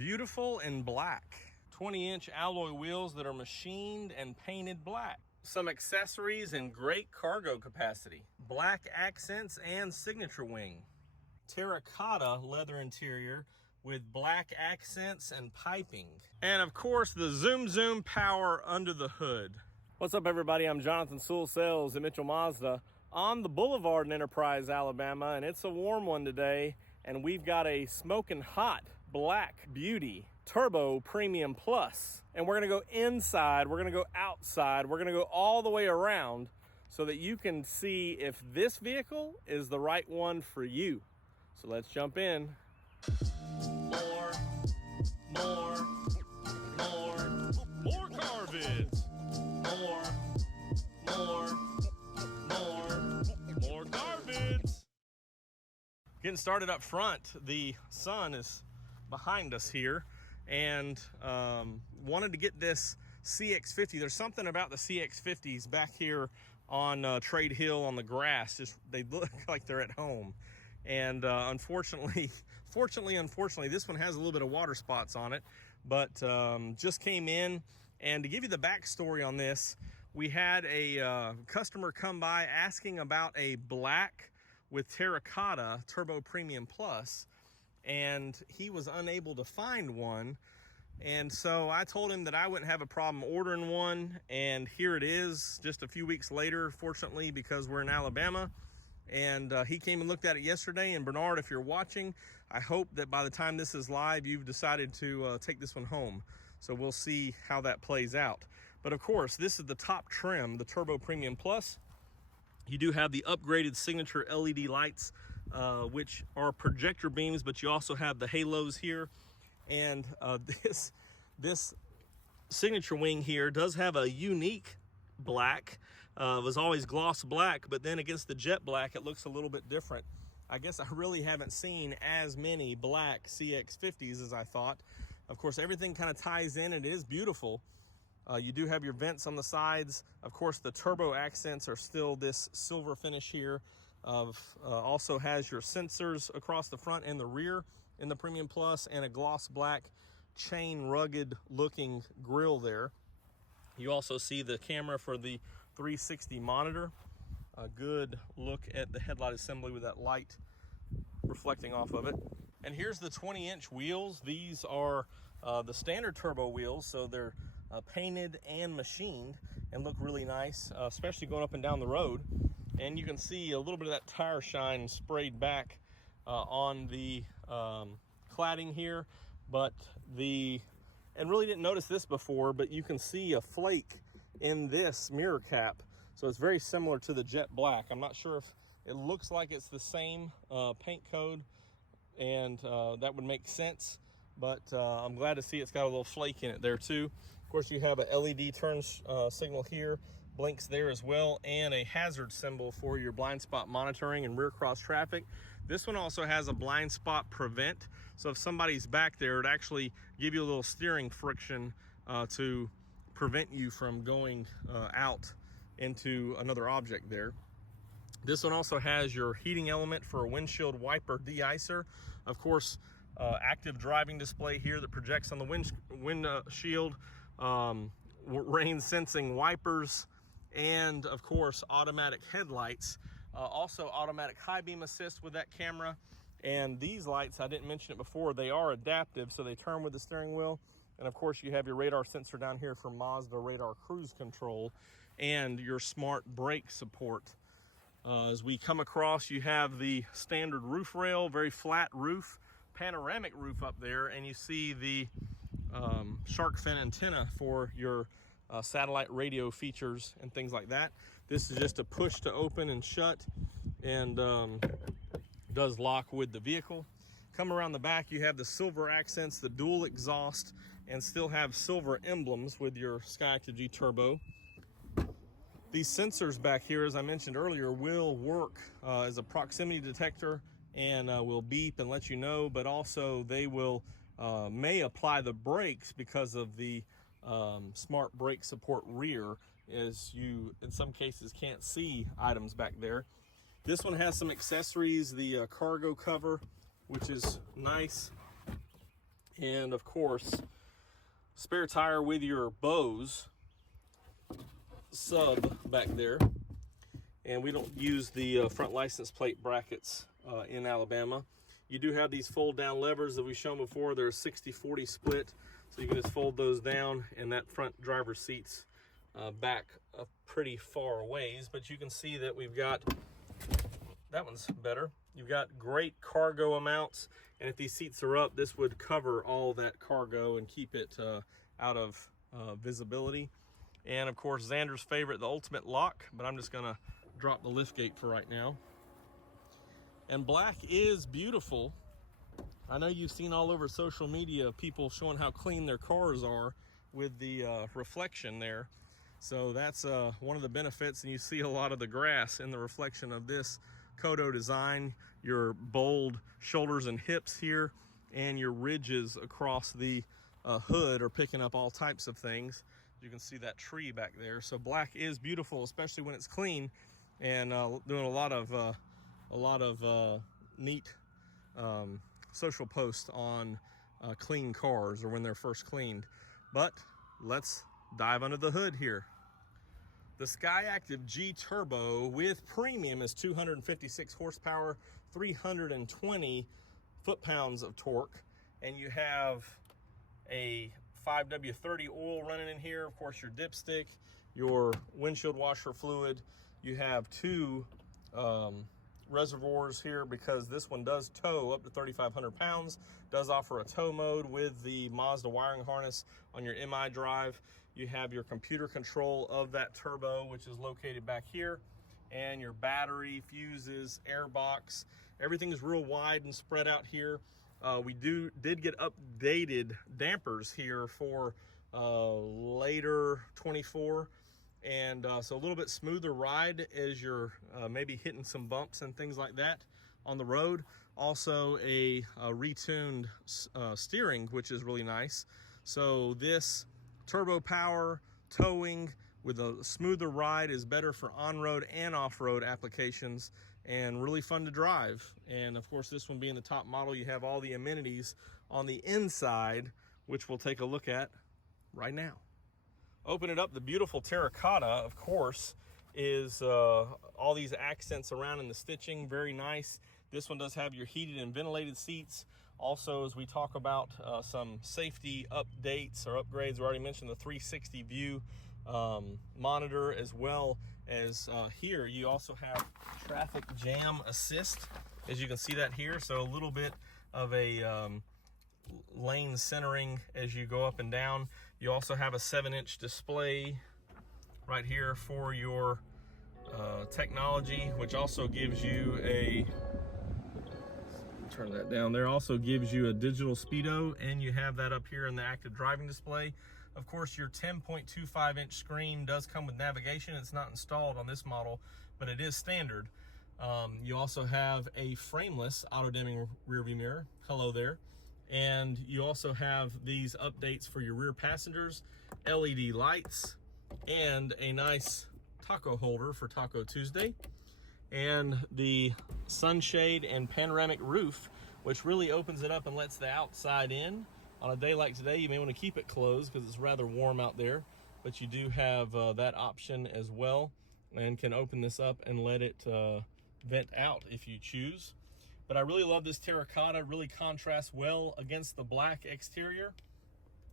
Beautiful in black. 20-inch alloy wheels that are machined and painted black. Some accessories and great cargo capacity. Black accents and signature wing. Terracotta leather interior with black accents and piping. And of course, the zoom power under the hood. What's up, everybody? I'm Jonathan Sewell Sales at Mitchell Mazda on the Boulevard in Enterprise, Alabama, and it's a warm one today, and we've got a smoking hot black beauty turbo premium plus, and we're gonna go inside, we're gonna go outside, we're gonna go all the way around so that you can see if this vehicle is the right one for you. So let's jump in. More car vids. More car vids. Getting started up front, the sun is behind us here, and wanted to get this CX-50. There's something about the CX-50s back here on Trade Hill on the grass. Just they look like they're at home. And unfortunately, this one has a little bit of water spots on it, but just came in. And to give you the backstory on this, we had a customer come by asking about a black with Terracotta Turbo Premium Plus, and he was unable to find one. And so I told him that I wouldn't have a problem ordering one, and here it is just a few weeks later, fortunately, because we're in Alabama. And he came and looked at it yesterday. And Bernard, if you're watching, I hope that by the time this is live, you've decided to take this one home. So we'll see how that plays out. But of course, this is the top trim, the Turbo Premium Plus. You do have the upgraded signature LED lights, which are projector beams, but you also have the halos here. And this signature wing here does have a unique black. It was always gloss black, but then against the jet black, it looks a little bit different. I guess I really haven't seen as many black CX-50s as I thought. Of course, everything kind of ties in, and it is beautiful. You do have your vents on the sides. Of course, the turbo accents are still this silver finish here. Also has your sensors across the front and the rear in the Premium Plus, and a gloss black chain rugged looking grille there. You also see the camera for the 360 monitor. A good look at the headlight assembly with that light reflecting off of it. And here's the 20-inch wheels. These are the standard turbo wheels, so they're painted and machined and look really nice, especially going up and down the road. And you can see a little bit of that tire shine sprayed back on the cladding here, and really didn't notice this before, but you can see a flake in this mirror cap. So it's very similar to the jet black. I'm not sure if it looks like it's the same paint code, and that would make sense, but I'm glad to see it's got a little flake in it there too. Of course, you have a LED turn signal here, blinks there as well, and a hazard symbol for your blind spot monitoring and rear cross traffic. This one also has a blind spot prevent, so if somebody's back there, it actually give you a little steering friction to prevent you from going out into another object there. This one also has your heating element for a windshield wiper de-icer. Of course, active driving display here that projects on the windshield, rain sensing wipers, and of course automatic headlights. Also automatic high beam assist with that camera. And these lights, I didn't mention it before, they are adaptive, so they turn with the steering wheel. And of course you have your radar sensor down here for Mazda radar cruise control and your smart brake support. As we come across, you have the standard roof rail, very flat roof, panoramic roof up there, and you see the shark fin antenna for your satellite radio features and things like that. This is just a push to open and shut, and does lock with the vehicle. Come around the back, you have the silver accents, the dual exhaust, and still have silver emblems with your i-Active G Turbo. These sensors back here, as I mentioned earlier, will work as a proximity detector and will beep and let you know, but also they will may apply the brakes because of the smart brake support rear, as you in some cases can't see items back there. This one has some accessories, the cargo cover, which is nice, And of course, spare tire with your Bose sub back there. And we don't use the front license plate brackets in Alabama. You do have these fold down levers that we've shown before. They're a 60-40 split, so you can just fold those down, and that front driver's seat's back a pretty far ways. But you can see that we've got, that one's better. You've got great cargo amounts, and if these seats are up, this would cover all that cargo and keep it out of visibility. And of course, Xander's favorite, the ultimate lock, but I'm just gonna drop the lift gate for right now. And black is beautiful. I know you've seen all over social media people showing how clean their cars are with the reflection there. So that's one of the benefits, and you see a lot of the grass in the reflection of this Kodo design. Your bold shoulders and hips here, and your ridges across the hood are picking up all types of things. You can see that tree back there. So black is beautiful, especially when it's clean, and doing a lot of neat social posts on clean cars, or when they're first cleaned. But let's dive under the hood here. The Skyactiv G Turbo with premium is 256 horsepower, 320 foot-pounds of torque, and you have a 5W30 oil running in here. Of course, your dipstick, your windshield washer fluid. You have two reservoirs here, because this one does tow up to 3,500 pounds, does offer a tow mode with the Mazda wiring harness on your MI drive. You have your computer control of that turbo, which is located back here, and your battery, fuses, air box. Everything is real wide and spread out here. We did get updated dampers here for later 24, and so a little bit smoother ride as you're maybe hitting some bumps and things like that on the road. Also a retuned steering, which is really nice. So this turbo power towing with a smoother ride is better for on-road and off-road applications, and really fun to drive. And of course, this one being the top model, you have all the amenities on the inside, which we'll take a look at right now. Open it up. The beautiful Terracotta, of course, is all these accents around in the stitching, very nice. This one does have your heated and ventilated seats. Also, as we talk about some safety updates or upgrades, we already mentioned the 360 view monitor, as well as here you also have traffic jam assist, as you can see that here. So a little bit of a lane centering as you go up and down. You also have a 7-inch display right here for your technology, which also gives you a, turn that down there, also gives you a digital speedo, and you have that up here in the active driving display. Of course, your 10.25-inch screen does come with navigation. It's not installed on this model, but it is standard. You also have a frameless auto-dimming rearview mirror. Hello there. And you also have these updates for your rear passengers, LED lights, and a nice taco holder for Taco Tuesday, and the sunshade and panoramic roof, which really opens it up and lets the outside in. On a day like today, you may want to keep it closed because it's rather warm out there, but you do have that option as well, and can open this up and let it vent out if you choose. But I really love this Terracotta. Really contrasts well against the black exterior.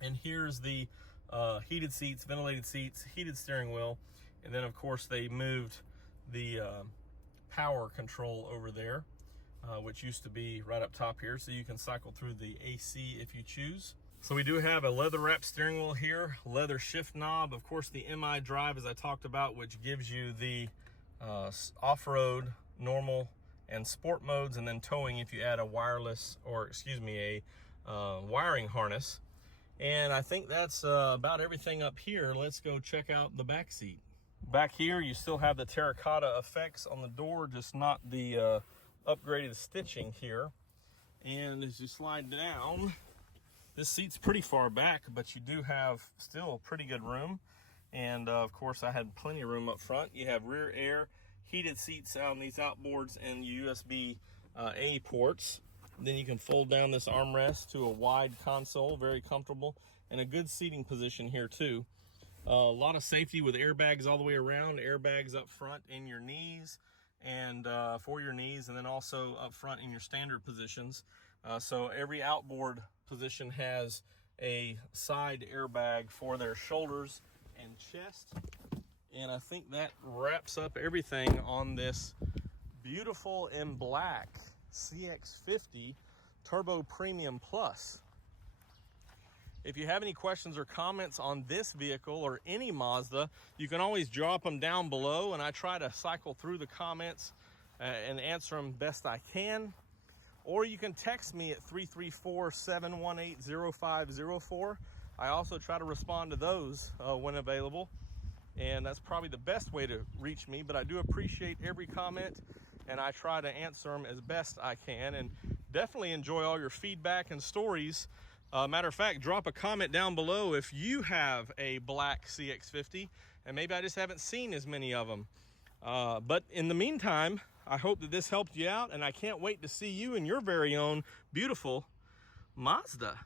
And here's the heated seats, ventilated seats, heated steering wheel, and then of course they moved the power control over there, which used to be right up top here, so you can cycle through the AC if you choose. So we do have a leather wrapped steering wheel here, leather shift knob, of course the MI drive, as I talked about, which gives you the off-road, normal, and sport modes, and then towing if you add a wireless, or excuse me, a wiring harness. And I think that's about everything up here. Let's go check out the back seat. Back here, you still have the Terracotta effects on the door, just not the upgraded stitching here. And as you slide down, this seat's pretty far back, but you do have still pretty good room. And of course, I had plenty of room up front. You have rear air, heated seats on these outboards, and USB A ports. Then you can fold down this armrest to a wide console, very comfortable, and a good seating position here too. A lot of safety with airbags all the way around, airbags up front in your knees and for your knees, and then also up front in your standard positions. So every outboard position has a side airbag for their shoulders and chest. And I think that wraps up everything on this beautiful in black CX-50 Turbo Premium Plus. If you have any questions or comments on this vehicle or any Mazda, you can always drop them down below, and I try to cycle through the comments and answer them best I can. Or you can text me at 334-718-0504. I also try to respond to those when available, and that's probably the best way to reach me, but I do appreciate every comment, and I try to answer them as best I can, and definitely enjoy all your feedback and stories. Matter of fact, drop a comment down below if you have a black CX-50, and maybe I just haven't seen as many of them. But in the meantime, I hope that this helped you out, and I can't wait to see you in your very own beautiful Mazda.